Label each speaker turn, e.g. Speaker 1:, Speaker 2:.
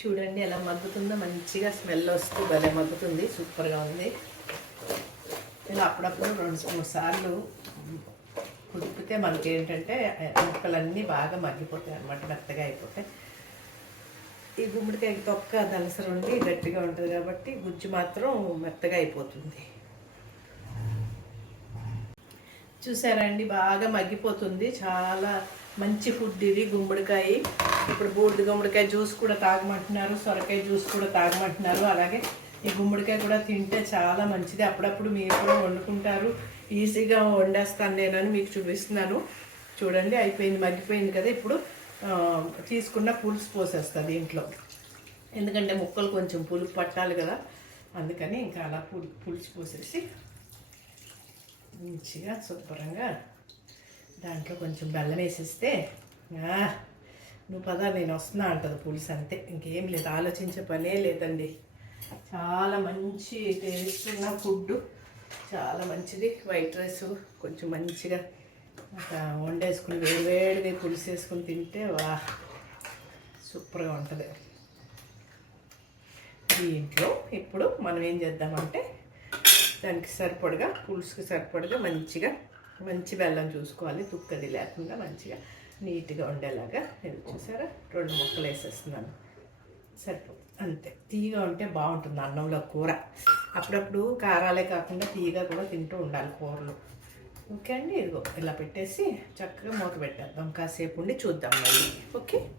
Speaker 1: చూడండి ఎలా మగ్గుతుందో. మంచిగా స్మెల్ వస్తూ భలే మగ్గుతుంది. సూపర్గా ఉంది. ఇలా అప్పుడప్పుడు రెండు మూడు సార్లు కుదిపితే మనకి ఏంటంటే ముక్కలన్నీ బాగా మగ్గిపోతాయి అన్నమాట మెత్తగా అయిపోతాయి. ఈ గుమ్మడికాయ తొక్క దలసరు ఉండి గట్టిగా ఉంటుంది కాబట్టి గుజ్జు మాత్రం మెత్తగా అయిపోతుంది. చూసారా అండి? బాగా మగ్గిపోతుంది. చాలా మంచి ఫుడ్ ఇది గుమ్మడికాయ. ఇప్పుడు బూడిద గుమ్మడికాయ జ్యూస్ కూడా తాగమంటున్నారు సొరకాయ జ్యూస్ కూడా తాగమంటున్నారు. అలాగే ఈ గుమ్మడికాయ కూడా తింటే చాలా మంచిది. అప్పుడప్పుడు మీరు కూడా వండుకుంటారు. ఈజీగా వండేస్తాను నేనని మీకు చూపిస్తున్నాను. చూడండి అయిపోయింది మగ్గిపోయింది కదా. ఇప్పుడు తీసుకున్న పులుసు పోసేస్తా దీంట్లో. ఎందుకంటే ముక్కలు కొంచెం పులుపు పట్టాలి కదా. అందుకని ఇంకా అలా పులు పులుసు పోసేసి మంచిగా శుభ్రంగా దాంట్లో కొంచెం బెల్లం వేసిస్తే నువ్వు పదా నేను వస్తున్నా అంటది పులుసు అంతే. ఇంకేం లేదు ఆలోచించే పనే లేదండి. చాలా మంచి టేస్ట్ ఉన్న ఫుడ్ చాలా మంచిది. వైట్ రైస్ కొంచెం మంచిగా వండేసుకుని వేడివేడిగా పులుసు వేసుకుని తింటే వా సూపర్గా ఉంటుంది. దీంట్లో ఇప్పుడు మనం ఏం చేద్దామంటే దానికి సరిపడగా పులుసుకి సరిపడగా మంచిగా మంచి బెల్లం చూసుకోవాలి తుక్కది లేకుండా మంచిగా నీట్గా ఉండేలాగా. ఇది చూసారా? రెండు ముక్కలు వేసేస్తున్నాను. సరిపో అంతే. తీయగా ఉంటే బాగుంటుంది అన్నంలో కూర. అప్పుడప్పుడు కారాలే కాకుండా తీయగా కూడా తింటూ ఉండాలి కూరలు. ఓకే అండి? ఇదిగో ఇలా పెట్టేసి చక్కగా మూత పెట్టేద్దాం. కాసేపు ఉండి చూద్దాం మరి. ఓకే?